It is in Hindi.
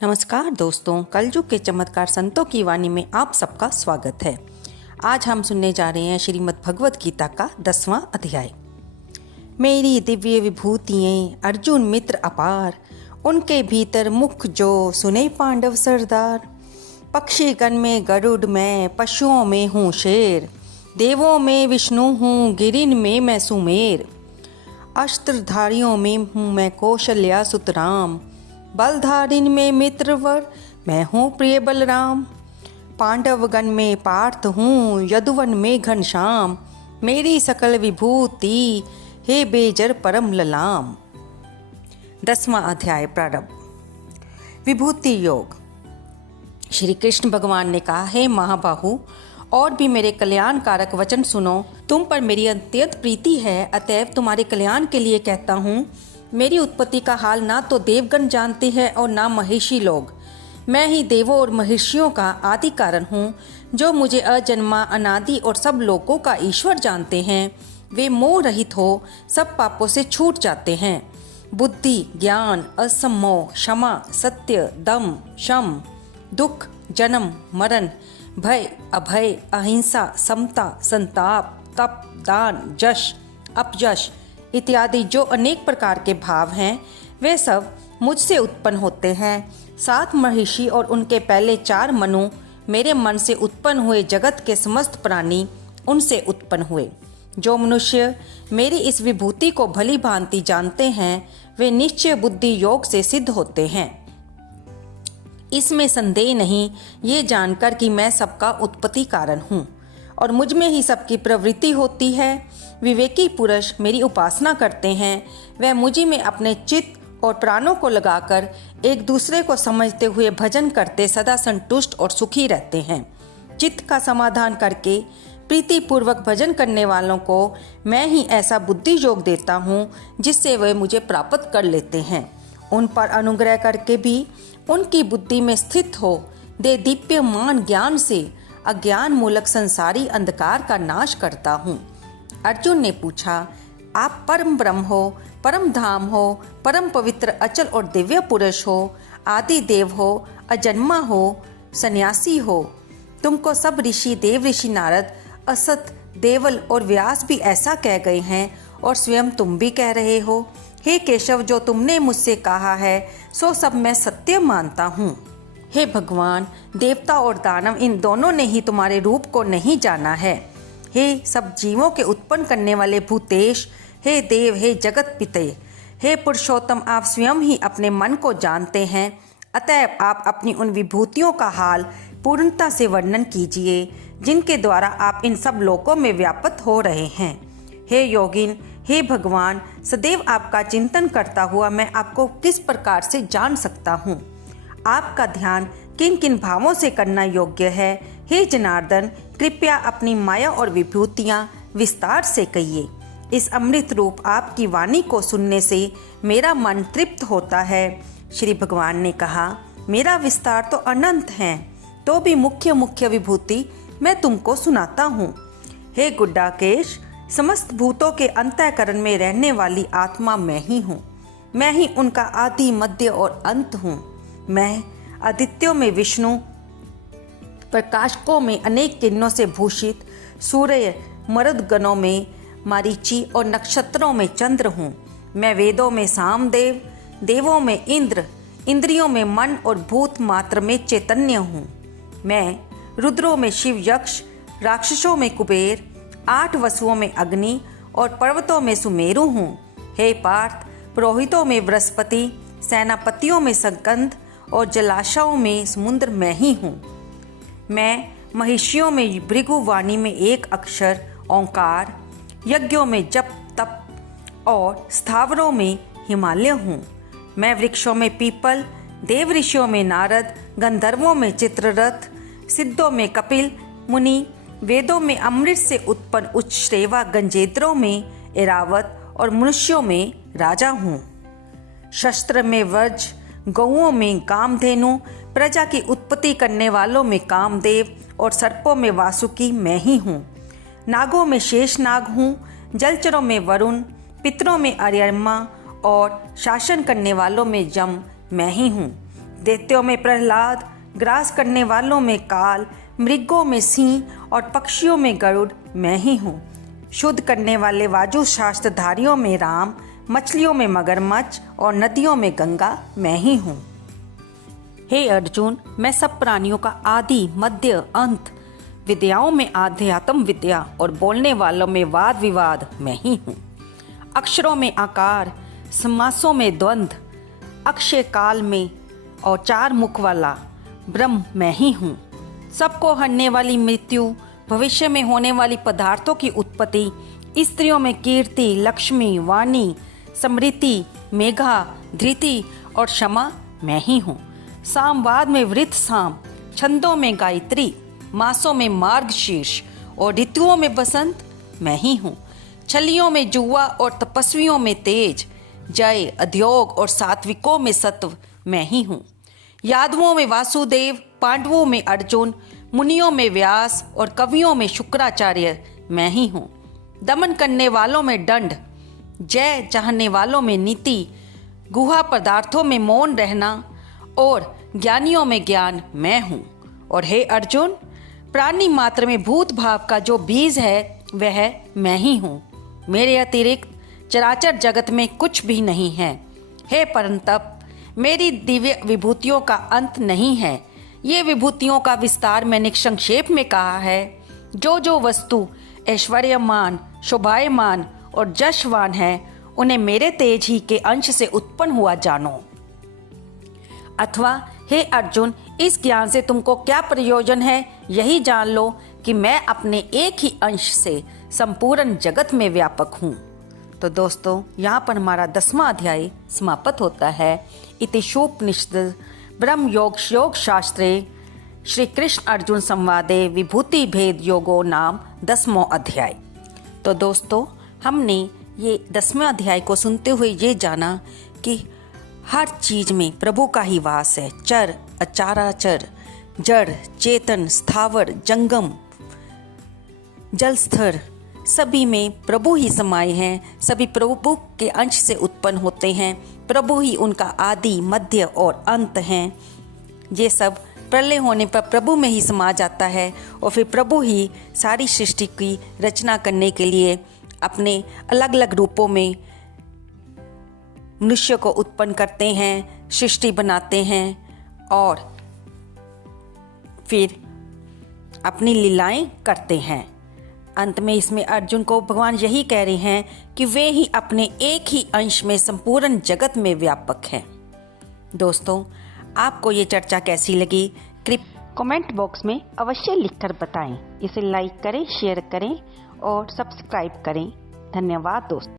नमस्कार दोस्तों, कलयुग के चमत्कार संतों की वाणी में आप सबका स्वागत है। आज हम सुनने जा रहे हैं श्रीमद् भगवत गीता का 10वां अध्याय। मेरी दिव्य विभूतियाँ अर्जुन मित्र अपार, उनके भीतर मुख जो सुने पांडव सरदार। पक्षी गण में गरुड़ मैं, पशुओं में हूँ शेर, देवों में विष्णु हूँ, गिरिन में मैं सुमेर। अस्त्रधारियों में हूँ मैं कौशल्या सुत राम, बलधारिन में मित्रवर मैं हूँ प्रिय बलराम। पांडवगण में पार्थ हूँ, यदुवन में घनश्याम, मेरी सकल विभूति हे बेजर परम ललाम। 10वां अध्याय प्रारंभ। विभूति योग। श्री कृष्ण भगवान ने कहा, हे महाबाहु, और भी मेरे कल्याण कारक वचन सुनो। तुम पर मेरी अत्यंत प्रीति है, अतएव तुम्हारे कल्याण के लिए कहता हूँ। मेरी उत्पत्ति का हाल ना तो देवगण जानते हैं और ना महिषी लोग। मैं ही देवों और महिषियों का आदि कारण हूँ। जो मुझे अजन्मा, अनादि और सब लोगों का ईश्वर जानते हैं, वे मोह रहित हो सब पापों से छूट जाते हैं। बुद्धि, ज्ञान, असम्मोह, क्षमा, सत्य, दम, शम, दुख, जन्म, मरण, भय, अभय, अहिंसा, समता, संताप, तप, दान, यश, अपयश इत्यादि जो अनेक प्रकार के भाव हैं, वे सब मुझसे उत्पन्न होते हैं। 7 महिषी और उनके पहले 4 मनु, मेरे मन से उत्पन्न हुए। जगत के समस्त प्राणी उनसे उत्पन्न हुए। जो मनुष्य मेरी इस विभूति को भली भांति जानते हैं, वे निश्चय बुद्धि योग से सिद्ध होते हैं। इसमें संदेह नहीं, ये जानकर कि मैं सबका उत्पत्ति कारण हूँ और मुझ में ही सबकी प्रवृत्ति होती है। विवेकी पुरुष मेरी उपासना करते हैं, वह मुझी में अपने चित्त और प्राणों को लगाकर एक दूसरे को समझते हुए भजन करते सदा संतुष्ट और सुखी रहते हैं। चित्त का समाधान करके प्रीति पूर्वक भजन करने वालों को मैं ही ऐसा बुद्धि योग देता हूँ जिससे वे मुझे प्राप्त कर लेते हैं। उन पर अनुग्रह करके भी उनकी बुद्धि में स्थित हो दे दीप्यमान ज्ञान से अज्ञान मूलक संसारी अंधकार का नाश करता हूँ। अर्जुन ने पूछा, आप परम ब्रह्म हो, परम धाम हो, परम पवित्र अचल और दिव्य पुरुष हो, आदि देव हो, अजन्मा हो, सन्यासी हो। तुमको सब ऋषि, देव ऋषि नारद, असत, देवल और व्यास भी ऐसा कह गए हैं और स्वयं तुम भी कह रहे हो। हे केशव, जो तुमने मुझसे कहा है सो सब मैं सत्य मानता हूँ। हे भगवान, देवता और दानव इन दोनों ने ही तुम्हारे रूप को नहीं जाना है। हे सब जीवों के उत्पन्न करने वाले भूतेश, हे देव, हे जगत पिते, हे पुरुषोत्तम, आप स्वयं ही अपने मन को जानते हैं। अतएव आप अपनी उन विभूतियों का हाल पूर्णता से वर्णन कीजिए जिनके द्वारा आप इन सब लोकों में व्याप्त हो रहे हैं। हे योगिन, हे भगवान, सदैव आपका चिंतन करता हुआ मैं आपको किस प्रकार से जान सकता हूँ? आपका ध्यान किन किन भावों से करना योग्य है? हे जनार्दन, कृपया अपनी माया और विभूतियाँ विस्तार से कहिए। इस अमृत रूप आपकी वाणी को सुनने से मेरा मन तृप्त होता है। श्री भगवान ने कहा, मेरा विस्तार तो अनंत है, तो भी मुख्य मुख्य विभूति मैं तुमको सुनाता हूँ। हे गुड्डाकेश, समस्त भूतों के अंतःकरण में रहने वाली आत्मा मैं ही हूँ। मैं ही उनका आदि, मध्य और अंत हूँ। मैं आदित्यों में विष्णु, प्रकाशकों में अनेक किरणों से भूषित सूर्य, मरुदगणों में मारीची और नक्षत्रों में चंद्र हूँ। मैं वेदों में सामदेव, देवों में इंद्र, इंद्रियों में मन और भूत मात्र में चैतन्य हूँ। मैं रुद्रों में शिव, यक्ष, राक्षसों में कुबेर, 8 वसुओं में अग्नि और पर्वतों में सुमेरु हूँ। हे पार्थ, पुरोहितों में बृहस्पति, सेनापतियों में सकंद और जलाशयों में समुद्र मैं ही हूँ। मैं महिषियों में भृगु, वाणी में एक अक्षर ओंकार, यज्ञों में जप तप और स्थावरों में हिमालय हूँ। मैं वृक्षों में पीपल, देव ऋषियों में नारद, गंधर्वों में चित्ररथ, सिद्धों में कपिल मुनि, वेदों में अमृत से उत्पन्न उच्चश्रेवा गंजेद्रों में ऐरावत और मनुष्यों में राजा हूँ। शस्त्र में वज्र, गौओं में कामधेनु, प्रजा की उत्पत्ति करने वालों में कामदेव और सर्पों में वासुकी मैं ही हूँ। नागों में शेषनाग हूँ, जलचरों में वरुण, पितरों में अर्यमा और शासन करने वालों में यम मैं ही हूँ। दैत्यों में प्रहलाद, ग्रास करने वालों में काल, मृगों में सिंह और पक्षियों में गरुड़ मैं ही हूँ। शुद्ध करने वाले वाजु शास्त्रधारियों में राम, मछलियों में मगरमच्छ और नदियों में गंगा मैं ही हूँ। हे अर्जुन, मैं सब प्राणियों का आदि मध्य अंत, विद्याओं में आध्यात्म विद्या और बोलने वालों में वाद विवाद मैं ही हूँ। अक्षरों में आकार, समासों में द्वंद्व, अक्षय काल में और 4 मुख वाला ब्रह्म मैं ही हूँ। सबको हरने वाली मृत्यु, भविष्य में होने वाली पदार्थों की उत्पत्ति, स्त्रियों में कीर्ति, लक्ष्मी, वाणी, समृद्धि, मेघा, धृति और क्षमा मैं ही हूँ। सामवाद में वृत साम, छंदों में गायत्री, मासों में मार्गशीर्ष और ऋतुओं में बसंत मैं ही हूँ। छलियों में जुआ और तपस्वियों में तेज, जय, अध्योग और सात्विकों में सत्व मैं ही हूँ। यादवों में वासुदेव, पांडवों में अर्जुन, मुनियों में व्यास और कवियों में शुक्राचार्य मैं ही हूँ। दमन करने वालों में दंड, जय चाहने वालों में नीति, गुहा पदार्थों में मौन रहना और ज्ञानियों में ज्ञान मैं हूँ। और हे अर्जुन, प्राणी मात्र में भूत भाव का जो बीज है वह मैं ही हूँ। मेरे अतिरिक्त चराचर जगत में कुछ भी नहीं है। हे परंतप, मेरी दिव्य विभूतियों का अंत नहीं है। ये विभूतियों का विस्तार मैंने संक्षेप में कहा है। जो वस्तु ऐश्वर्यमान, शोभायमान और जशवान है, उन्हें मेरे तेज ही के अंश से उत्पन्न हुआ जानो। अथवा हे अर्जुन, इस ज्ञान से तुमको क्या प्रयोजन है, यही जान लो कि मैं अपने एक ही अंश से संपूर्ण जगत में व्यापक हूँ। तो दोस्तों, यहाँ पर हमारा 10वां अध्याय समाप्त होता है। इति शोपनिषद ब्रह्म योग शास्त्रे श्री कृष्ण अर्जुन संवादे विभूति भेद योगो नाम 10वां अध्याय। तो दोस्तों, हमने ये 10वें अध्याय को सुनते हुए ये जाना कि हर चीज में प्रभु का ही वास है। चर, अचाराचर, जड़, चेतन, स्थावर, जंगम, जलस्तर, सभी में प्रभु ही समाये हैं। सभी प्रभु के अंश से उत्पन्न होते हैं। प्रभु ही उनका आदि, मध्य और अंत हैं। ये सब प्रलय होने पर प्रभु में ही समा जाता है और फिर प्रभु ही सारी सृष्टि की रचना करने के लिए अपने अलग अलग रूपों में मनुष्य को उत्पन्न करते हैं, सृष्टि बनाते हैं और फिर अपनी लीलाएं करते हैं। अंत में इसमें अर्जुन को भगवान यही कह रहे हैं कि वे ही अपने एक ही अंश में संपूर्ण जगत में व्यापक हैं। दोस्तों, आपको ये चर्चा कैसी लगी, कमेंट बॉक्स में अवश्य लिखकर बताएं। इसे लाइक करें, शेयर करें और सब्सक्राइब करें। धन्यवाद दोस्तों।